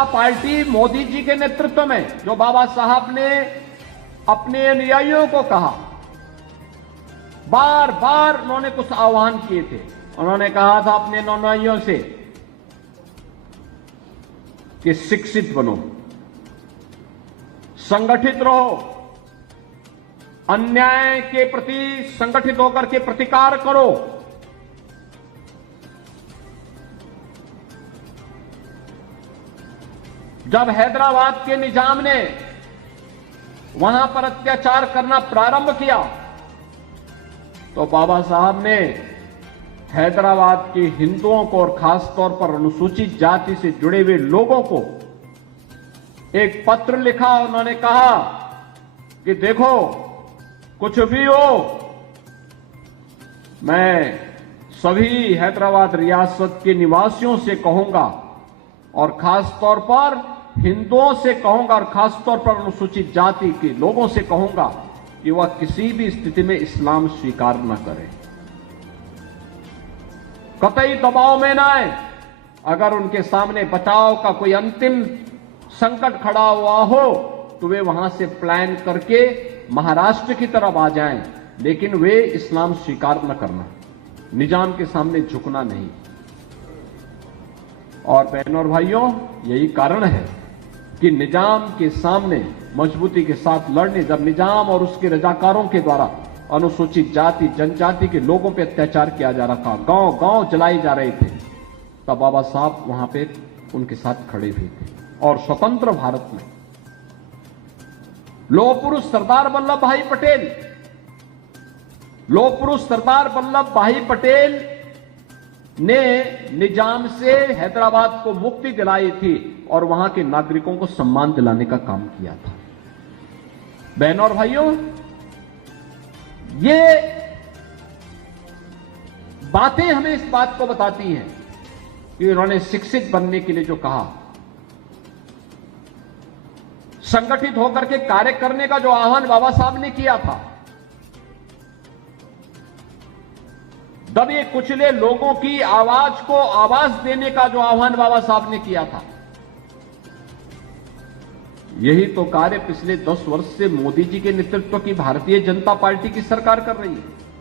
जनता party Modi ji के नेतृत्व में, जो बाबा साहब ने अपने अनुयायियों को कहा, बार बार उन्होंने कुछ आह्वान किए थे। उन्होंने कहा था अपने अनुयायियों से कि शिक्षित बनो, संगठित रहो, अन्याय के प्रति संगठित होकर के प्रतिकार करो। जब हैदराबाद के निजाम ने वहां पर अत्याचार करना प्रारंभ किया तो बाबा साहब ने हैदराबाद के हिंदुओं को और खासतौर पर अनुसूचित जाति से जुड़े हुए लोगों को एक पत्र लिखा। उन्होंने कहा कि देखो, कुछ भी हो, मैं सभी हैदराबाद रियासत के निवासियों से कहूंगा और खासतौर पर हिंदुओं से कहूंगा और खासतौर पर अनुसूचित जाति के लोगों से कहूंगा कि वह किसी भी स्थिति में इस्लाम स्वीकार न करें, कतई दबाव में न आए। अगर उनके सामने बचाव का कोई अंतिम संकट खड़ा हुआ हो तो वे वहां से प्लान करके महाराष्ट्र की तरफ आ जाएं, लेकिन वे इस्लाम स्वीकार न करना, निजाम के सामने झुकना नहीं। और बहनों और भाइयों, यही कारण है कि निजाम के सामने मजबूती के साथ लड़ने, जब निजाम और उसके रजाकारों के द्वारा अनुसूचित जाति जनजाति के लोगों पर अत्याचार किया जा रहा था, गांव गांव जलाए जा रहे थे, तब बाबा साहब वहां पे उनके साथ खड़े भी थे। और स्वतंत्र भारत में लौह पुरुष सरदार वल्लभ भाई पटेल, लौह पुरुष सरदार वल्लभ भाई पटेल ने निजाम से हैदराबाद को मुक्ति दिलाई थी और वहां के नागरिकों को सम्मान दिलाने का काम किया था। बहनों और भाइयों, ये बातें हमें इस बात को बताती हैं कि उन्होंने शिक्षित बनने के लिए जो कहा, संगठित होकर के कार्य करने का जो आह्वान बाबा साहब ने किया था, दबे कुचले लोगों की आवाज को आवाज देने का जो आह्वान बाबा साहब ने किया था, यही तो कार्य पिछले 10 वर्ष से मोदी जी के नेतृत्व की भारतीय जनता पार्टी की सरकार कर रही है।